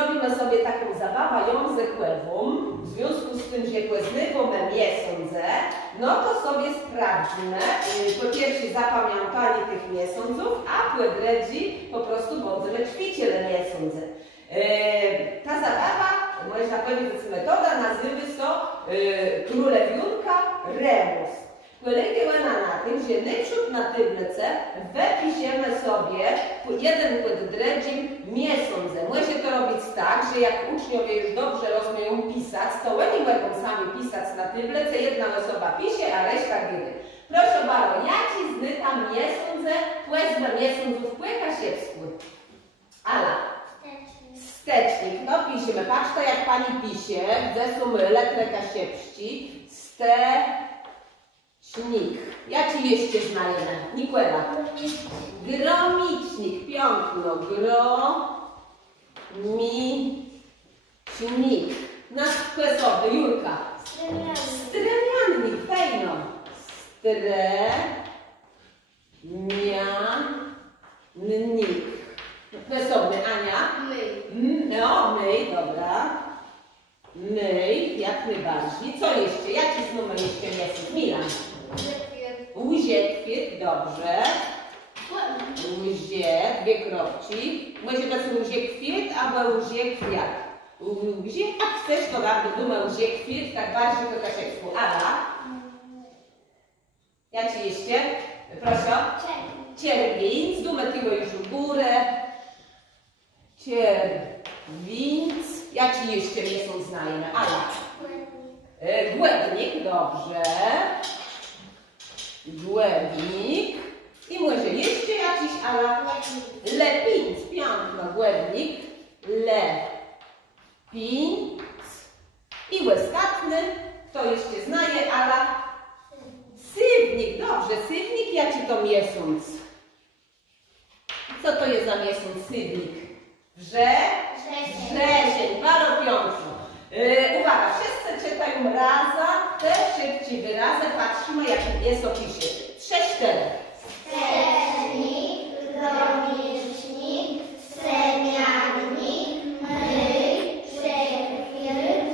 zrobimy sobie taką zabawającą, w związku z tym, że kłeznywo me miesiące, no to sobie sprawdźmy, po pierwsze zapamiętanie tych miesiąców, a płedredzi po prostu będziemy ćwiczyć te miesiące. Ta zabawa, można powiedzieć, metoda nazywa się królewionka Remus. Polega ona na tym, że najprzód na tablicy wypiszemy sobie jeden płedredzi miesiące. Może to robić tak, że jak uczniowie już dobrze rozumieją pisać, to oni mogą sami pisać na tablicy, jedna osoba pisze, a reszta gry. Proszę bardzo, jaki zny tam miesiące, płezme miesiąców płyka się wschód. Ala. Wstecznik. No piszemy. Patrz to jak pani pisze. Gdzie są letry kasiepści. Stecznik. Jak ci jeszcze znajemy? Nikola. Gromicznik. Piątno. Gromicznik. Nasz kwesowy. Jurka. Stremiannik. Fejno. Stremiannik. Kwesowy. Ania? No, myj, dobra. Myj, jak najbardziej. Co jeszcze? Jaki jest numer jeszcze miesiąc? Milan. Łziekwiet, dobrze. Łzie, dwie kropci. Może to jest łziekwiet, albo łziekwiat. Łzie, a chcesz, to bardzo dumę łziekwiet, tak bardziej to kasieczku. Ala? Jak ci jeszcze? Proszę. Czerwińc, dumę tyło już w górę. Czerwińc. Jak ci jeszcze miesiąc znajemy? Ala? Głębnik, dobrze. Głębnik. I może jeszcze jakiś, Ala? Lepińc, piękno, głębnik. Lepińc. I ostatni, kto jeszcze znaje, Ala? Sywnik, dobrze, sywnik, jaki to miesiąc? Co to jest za miesiąc, sywnik? Wrzesień, paropiątno. Uwaga, wszyscy czytają razem, te szybciej wyrazy, patrzymy jak jest opisie. 3-4. Wstecznik, gromicznik, stremiannik, myj, czerwiec,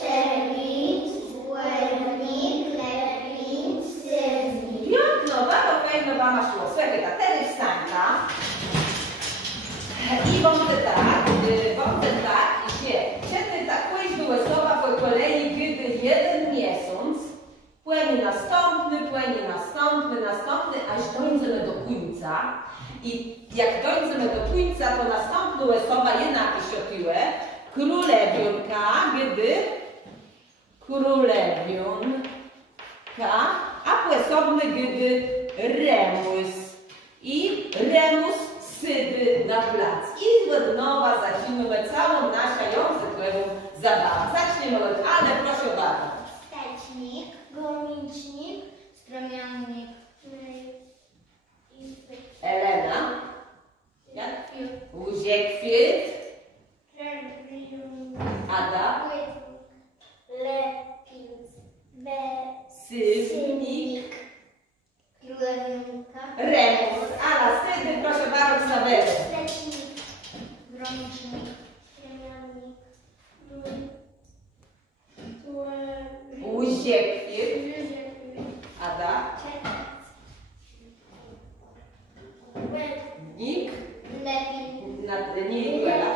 czerwic, głębnik, lepic, sywnik. Piątno, bardzo fajno wam szło. Słuchajcie, teraz wstanka. I wąty tak, że kiedy tak pójść były słowa po kolei, gdy jeden miesiąc, płynie następny, aż dojdziemy do końca. I jak dojdziemy do końca, to następne słowa je napiszą królewionka, gdy królewionka, a płesobny gdy remus. I remus sydy na plac. I od nowa zaczniemy całą naszą językową zabawę. Zaczniemy od Ale, proszę bardzo. Wstecznik, gromicznik, stremiannik, Elena. Jak? Łziekwiet. Ada. Lepic, Sywnik. królewionka, Remus. Ala, sydy, proszę bardzo, Isabelę. wstecznik, gromicznik, stremiannik, Łziekwiet. Ada. Nik. Nikola.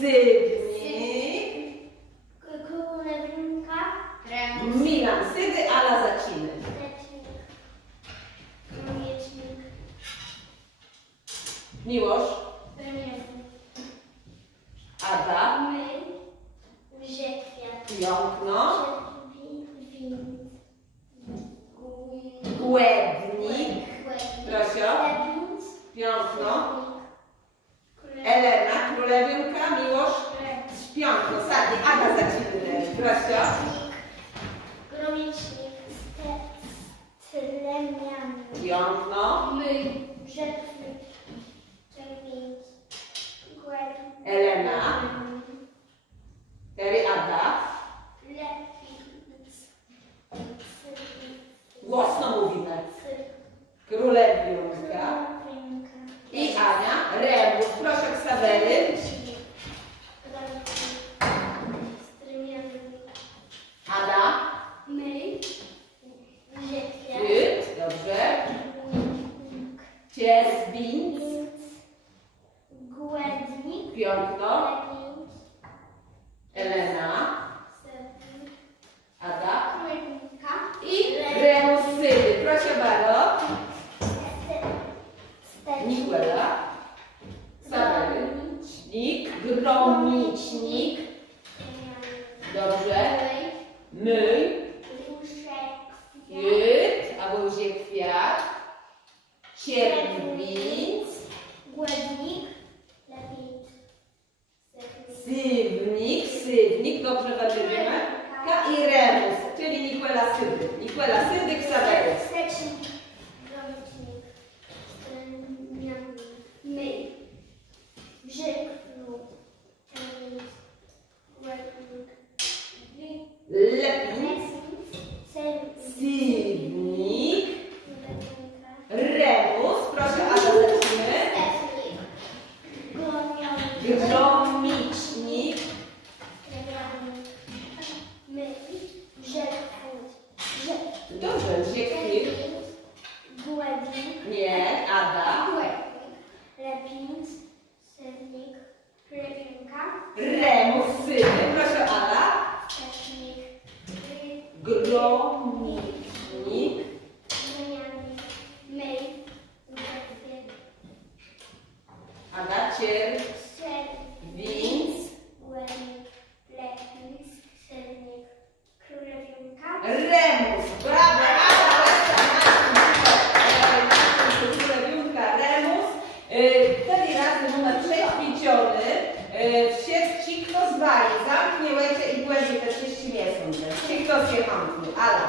Sydnik. Królewionka, Milan. Sydy, Ala, zaciny. wstecznik, gromicznik, Miłosz. stremiannik, Ada. myj, łziekwiat, Piątno. czerwic, Głębnik. Proszę. Piątno. Elena. Królewionka. Miłosz. Piątno. Sadnie. Ada, zaciny. Proszę. Gromicznik, stremiannik, Piątno. myj, rzekwiat, czerwic, głębnik, Elena. Tery, Ada. lepic, Głośno mówimy. Królewionka. królewionka, I Ania. Remus. Proszę, Ksawery. Cierwic. Głodnik. Lepic. Sywnik, dobrze wyczynimy. I remus, czyli Nikola Sydyk. Nikola Sydyk, Saweus. Wstecznik. Gromycznik. Myj. Brzyklu. Głodnik. Lepic. Sywnik. Remus, proszę Ada, lecimy. Gromicznik. Dobrze, Brzechwil. Głodnik. Nie, Ada. Lepic. Sywnik. Krewinka. Remus, Sydyk, proszę Ada. Wstecznik. Gromicznik. Myj. Ada, cierwic. Głodnik. Lepic. Sywnik. Krewinka. Remus, brawo! Królewionka Remus. Wtedy razy numer przećwiczony. Wszyscy ci, kto zwali, zamknie łecie i błędzie te wszyscy miesiące. Ci, kto się chętnie. Ala.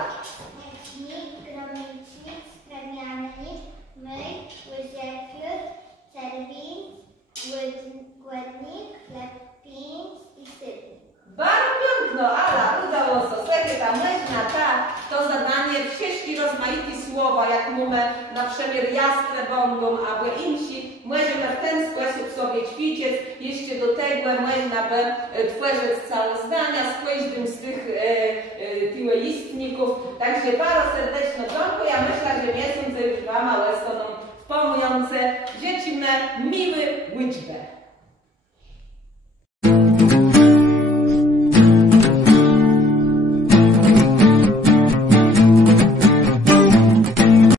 Śnieg, gromicznik, stramiannik, myj, łyżefiór, czerwic, głodnik, lepic i sybnik. Bardzo piękno, Ala, udało się. Sekretarz myślna, tak, to zadanie wszystkie rozmaite słowa, jak mamy na przykład jastre będą, albo insi, możemy w ten sposób sobie ćwiczyć. Jeszcze do tego można by tworzyć całe zdania z każdym z tych istników. Także bardzo serdecznie dziękuję. Ja myślę, że miesiące już Wam, ale są nam wspomniące, życzymy miły liczbę.